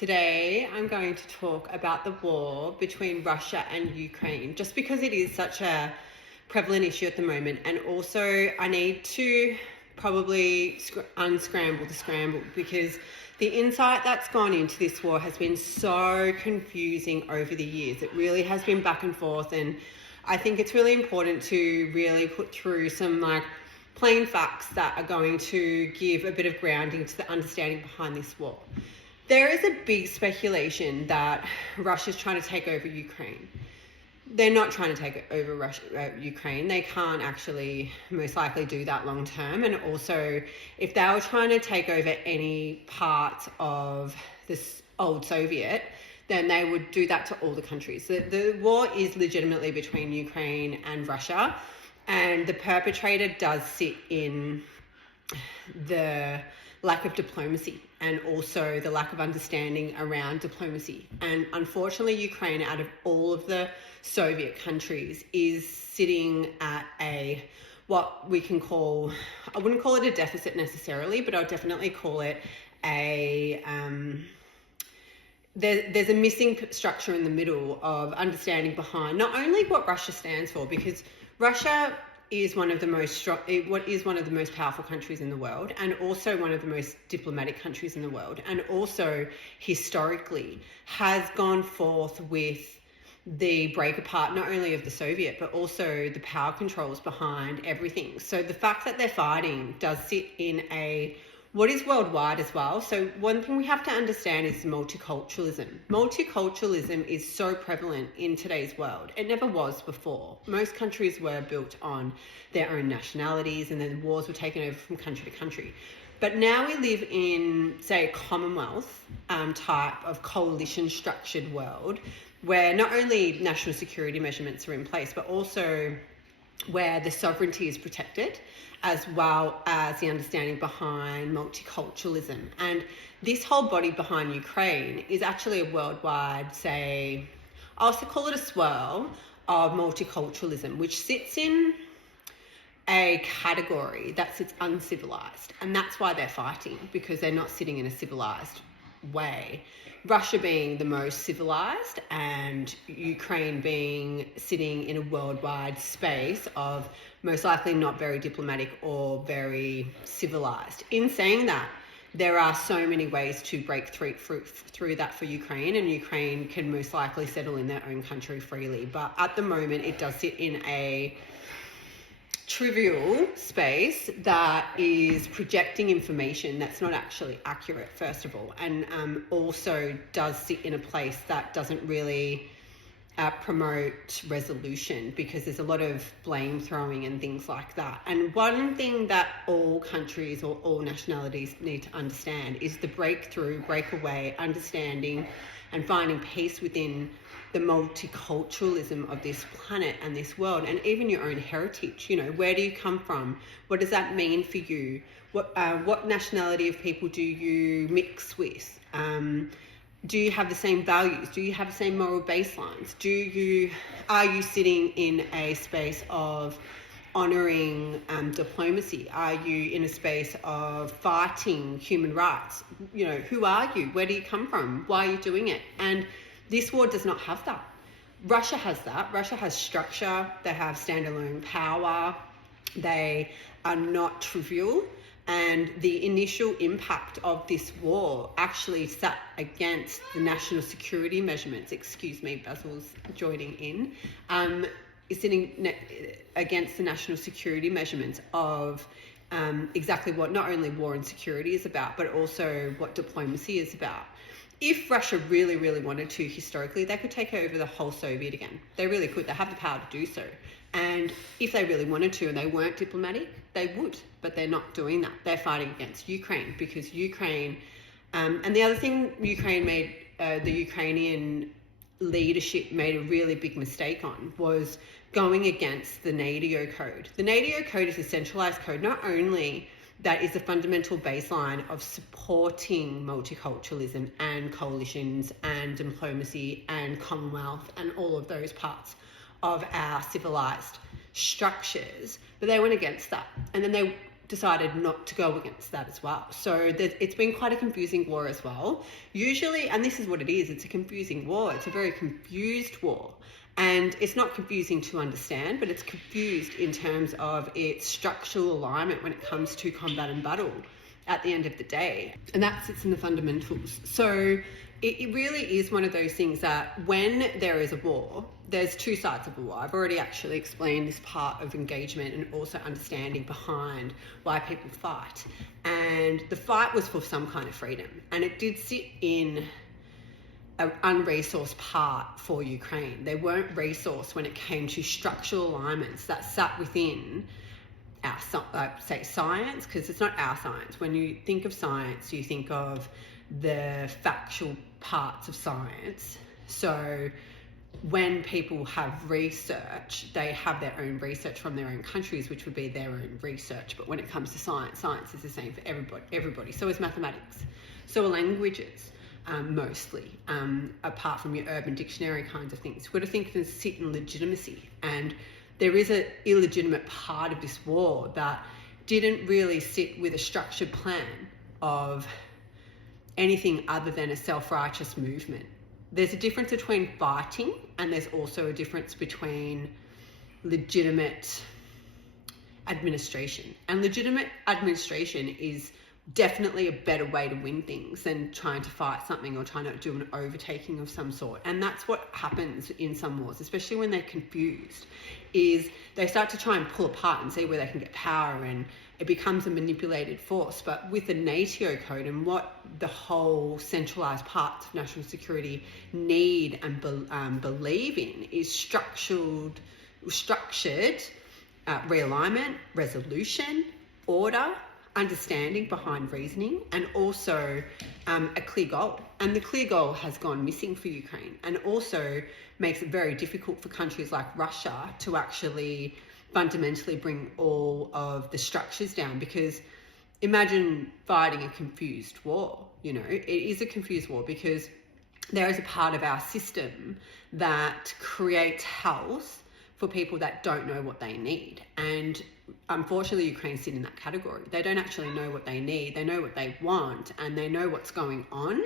Today I'm going to talk about the war between Russia and Ukraine, just because it is such a prevalent issue at the moment, and also I need to probably unscramble the scramble, because the insight that's gone into this war has been so confusing over the years. It really has been back and forth, and I think it's really important to really put through some plain facts that are going to give a bit of grounding to the understanding behind this war. There is a big speculation that Russia's trying to take over Ukraine. They're not trying to take over Ukraine. They can't actually most likely do that long term. And also, if they were trying to take over any part of this old Soviet, then they would do that to all the countries. The war is legitimately between Ukraine and Russia, and the perpetrator does sit in the lack of diplomacy and also the lack of understanding around diplomacy. And unfortunately, Ukraine, out of all of the Soviet countries, is sitting at what we can call, I wouldn't call it a deficit necessarily, but I'll definitely call it there's a missing structure in the middle of understanding behind not only what Russia stands for, because Russia is one of the most powerful countries in the world, and also one of the most diplomatic countries in the world, and also historically has gone forth with the break apart not only of the Soviet but also the power controls behind everything. So the fact that they're fighting does sit in what is worldwide as well. So one thing we have to understand is multiculturalism. Multiculturalism is so prevalent in today's world. It never was before. Most countries were built on their own nationalities, and then wars were taken over from country to country. But now we live in, say, a Commonwealth type of coalition structured world, where not only national security measurements are in place, but also where the sovereignty is protected, as well as the understanding behind multiculturalism. And this whole body behind Ukraine is actually a worldwide, I'll also call it a swirl of multiculturalism, which sits in a category that sits uncivilized. And that's why they're fighting, because they're not sitting in a civilized way. Russia being the most civilized, and Ukraine sitting in a worldwide space of most likely not very diplomatic or very civilized. In saying that, there are so many ways to break through that for Ukraine, and Ukraine can most likely settle in their own country freely. But at the moment, it does sit in a trivial space that is projecting information that's not actually accurate, first of all, and also does sit in a place that doesn't really promote resolution, because there's a lot of blame throwing and things like that. And one thing that all countries or all nationalities need to understand is the breakaway, understanding and finding peace within the multiculturalism of this planet and this world, and even your own heritage. Where do you come from? What does that mean for you? What nationality of people do you mix with? Do you have the same values? Do you have the same moral baselines? Are you sitting in a space of honouring diplomacy? Are you in a space of fighting human rights? Who are you? Where do you come from? Why are you doing it? And this war does not have that. Russia has that. Russia has structure. They have standalone power. They are not trivial. And the initial impact of this war actually sat against the national security measurements. Excuse me, Basil's joining in. Is sitting against the national security measurements of exactly what not only war and security is about, but also what diplomacy is about. If Russia really, really wanted to, historically, they could take over the whole Soviet again. They really could. They have the power to do so. And if they really wanted to and they weren't diplomatic, they would. But they're not doing that. They're fighting against Ukraine, because Ukraine... and the other thing the Ukrainian leadership made a really big mistake on was going against the NATO code. The NATO code is a centralized code, not only that is the fundamental baseline of supporting multiculturalism and coalitions and diplomacy and Commonwealth and all of those parts of our civilized structures, but they went against that. And then they decided not to go against that as well. So it's been quite a confusing war as well. Usually, and this is what it is, it's a confusing war. It's a very confused war. And it's not confusing to understand, but it's confused in terms of its structural alignment when it comes to combat and battle at the end of the day. And that sits in the fundamentals. So it really is one of those things that when there is a war, there's two sides of a war. I've already actually explained this part of engagement and also understanding behind why people fight. And the fight was for some kind of freedom. And it did sit in an unresourced part for Ukraine. They weren't resourced when it came to structural alignments that sat within our, say, science, because it's not our science. When you think of science, you think of the factual parts of science. So when people have research, they have their own research from their own countries, which would be their own research. But when it comes to science, science is the same for everybody. So is mathematics. So are languages. Mostly, apart from your urban dictionary kinds of things. You've got to think of it as sit in legitimacy. And there is an illegitimate part of this war that didn't really sit with a structured plan of anything other than a self-righteous movement. There's a difference between fighting, and there's also a difference between legitimate administration. And legitimate administration is definitely a better way to win things than trying to fight something or trying to do an overtaking of some sort. And that's what happens in some wars, especially when they're confused, is they start to try and pull apart and see where they can get power, and it becomes a manipulated force. But with the NATO code and what the whole centralized parts of national security need and believe in is structured realignment, resolution, order, understanding behind reasoning, and also a clear goal. And the clear goal has gone missing for Ukraine, and also makes it very difficult for countries like Russia to actually fundamentally bring all of the structures down. Because imagine fighting a confused war. You know, it is a confused war because there is a part of our system that creates health for people that don't know what they need. And unfortunately, Ukraine sit in that category. They don't actually know what they need. They know what they want and they know what's going on,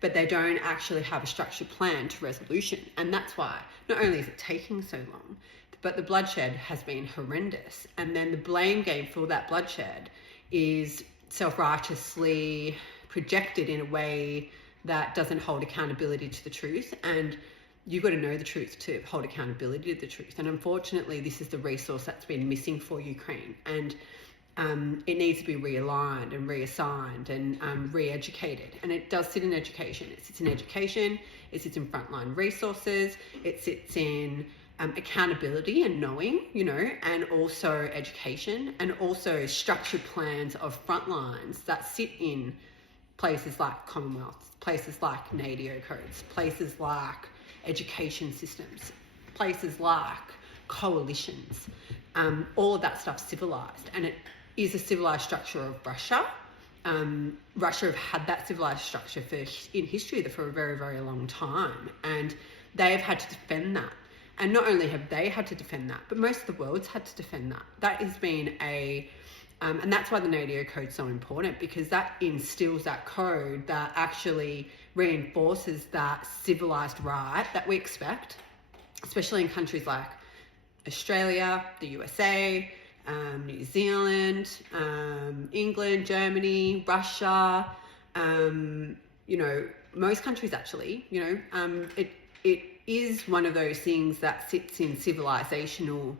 but they don't actually have a structured plan to resolution. And that's why not only is it taking so long, but the bloodshed has been horrendous. And then the blame game for that bloodshed is self-righteously projected in a way that doesn't hold accountability to the truth. And you've got to know the truth to hold accountability to the truth. And unfortunately, this is the resource that's been missing for Ukraine. And it needs to be realigned and reassigned and re-educated. And it does sit in education. It sits in education. It sits in frontline resources. It sits in accountability and knowing, you know, and also education, and also structured plans of frontlines that sit in places like Commonwealth, places like NATO codes, places like education systems, places like coalitions, all of that stuff civilized. And it is a civilized structure of Russia. Russia have had that civilized structure in history for a very, very long time, and they've had to defend that. And not only have they had to defend that, but most of the world's had to defend that. That has been and that's why the NATO code is so important, because that instills that code that actually reinforces that civilized right that we expect, especially in countries like Australia, the USA, New Zealand, England, Germany, Russia, you know, most countries actually, you know, it is one of those things that sits in civilizational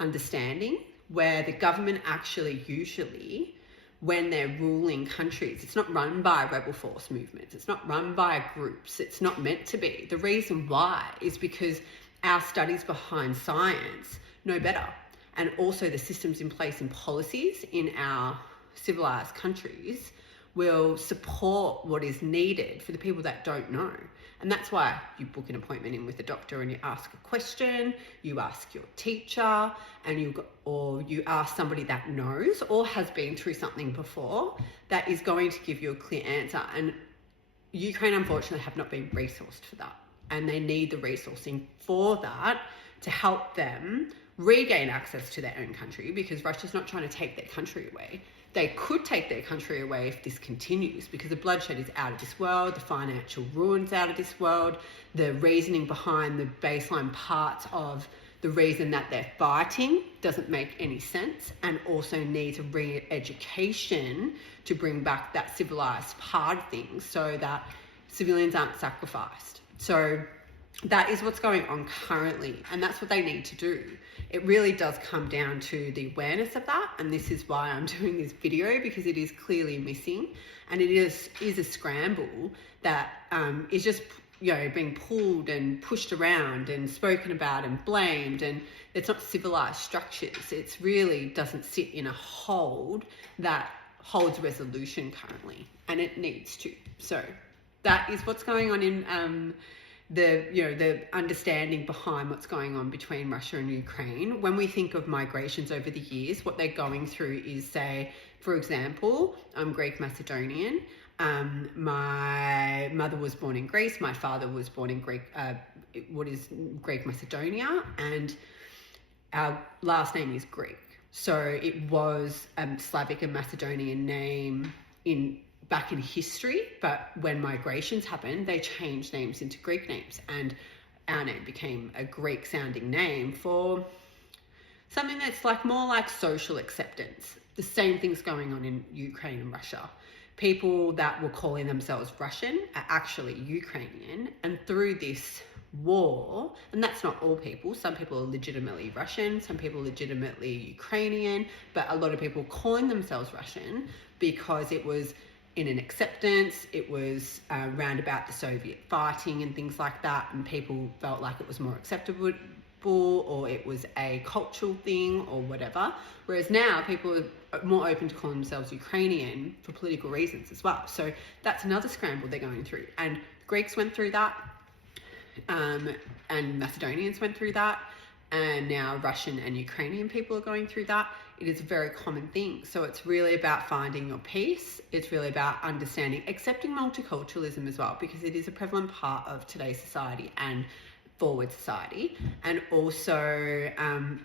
understanding, where the government actually usually, when they're ruling countries, it's not run by rebel force movements, it's not run by groups, it's not meant to be. The reason why is because our studies behind science know better, and also the systems in place and policies in our civilized countries will support what is needed for the people that don't know. And that's why you book an appointment in with a doctor and you ask a question, you ask your teacher, and you ask somebody that knows or has been through something before that is going to give you a clear answer. And Ukraine, unfortunately, have not been resourced for that. And they need the resourcing for that to help them regain access to their own country, because Russia's not trying to take their country away. they could take their country away if this continues, because the bloodshed is out of this world, the financial ruin's out of this world, the reasoning behind the baseline parts of the reason that they're fighting doesn't make any sense, and also needs a re-education to bring back that civilized part of things so that civilians aren't sacrificed. So that is what's going on currently, and that's what they need to do. It really does come down to the awareness of that, and this is why I'm doing this video, because it is clearly missing, and it is a scramble that is just, you know, being pulled and pushed around and spoken about and blamed, and it's not civilized structures. It really doesn't sit in a hold that holds resolution currently, and it needs to. So that is what's going on in the understanding behind what's going on between Russia and Ukraine. When we think of migrations over the years, what they're going through is, say, for example, I'm Greek Macedonian. My mother was born in Greece. My father was born in Greek Macedonia, and our last name is Greek. So it was a Slavic and Macedonian name back in history, but when migrations happened, they changed names into Greek names, and our name became a Greek sounding name for something that's like more like social acceptance. The same thing's going on in Ukraine and Russia. People that were calling themselves Russian are actually Ukrainian, and through this war, and that's not all people, some people are legitimately Russian, some people are legitimately Ukrainian, but a lot of people calling themselves Russian because it was in an acceptance, it was round about the Soviet fighting and things like that, and people felt like it was more acceptable, or it was a cultural thing or whatever. Whereas now people are more open to calling themselves Ukrainian for political reasons as well. So that's another scramble they're going through. And the Greeks went through that, and Macedonians went through that, and now Russian and Ukrainian people are going through that. It is a very common thing. So it's really about finding your peace. It's really about understanding, accepting multiculturalism as well, because it is a prevalent part of today's society and forward society, and also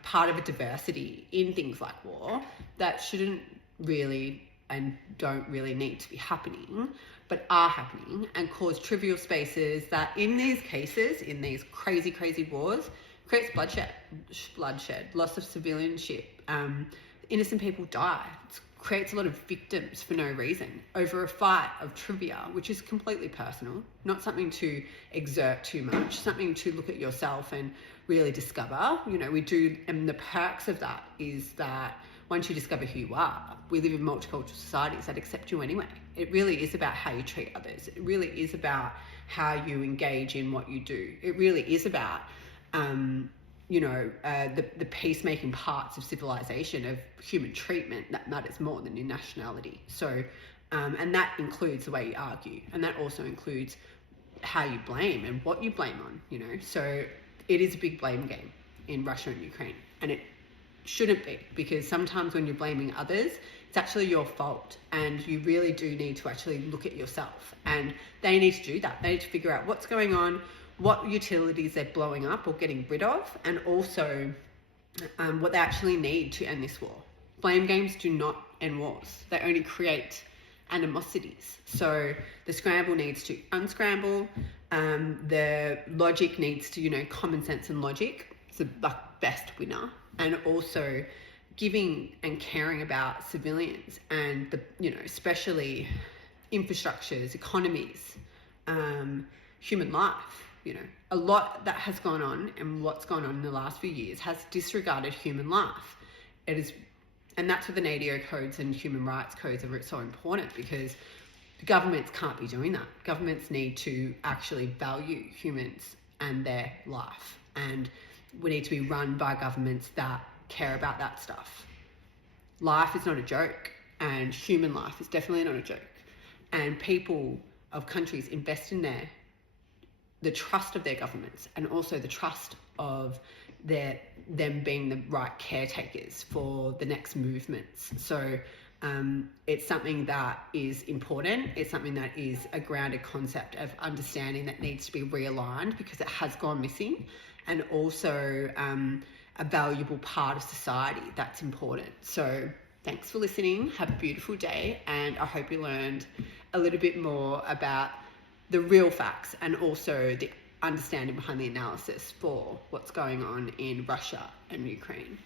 part of a diversity in things like war that shouldn't really and don't really need to be happening, but are happening, and cause trivial spaces that in these cases, in these crazy wars, creates bloodshed, loss of civilianship, innocent people die. It creates a lot of victims for no reason over a fight of trivia, which is completely personal, not something to exert too much, something to look at yourself and really discover. You know, we do, and the perks of that is that once you discover who you are, we live in multicultural societies that accept you anyway. It really is about how you treat others. It really is about how you engage in what you do. It really is about the peacemaking parts of civilization, of human treatment, that matters more than your nationality. So, and that includes the way you argue, and that also includes how you blame and what you blame on, you know. So it is a big blame game in Russia and Ukraine, and it shouldn't be, because sometimes when you're blaming others, it's actually your fault, and you really do need to actually look at yourself, and they need to do that. They need to figure out what's going on, what utilities they're blowing up or getting rid of, and also what they actually need to end this war. Blame games do not end wars. They only create animosities. So the scramble needs to unscramble. The logic needs to, common sense and logic is the best winner. And also giving and caring about civilians and especially infrastructures, economies, human life. A lot that has gone on, and what's gone on in the last few years has disregarded human life. And that's what the NATO codes and human rights codes are so important, because governments can't be doing that. Governments need to actually value humans and their life, and we need to be run by governments that care about that stuff. Life is not a joke, and human life is definitely not a joke. And people of countries invest in the trust of their governments, and also the trust of them being the right caretakers for the next movements. So it's something that is important. It's something that is a grounded concept of understanding that needs to be realigned, because it has gone missing, and also a valuable part of society that's important. So Thanks for listening. Have a beautiful day, and I hope you learned a little bit more about the real facts and also the understanding behind the analysis for what's going on in Russia and Ukraine.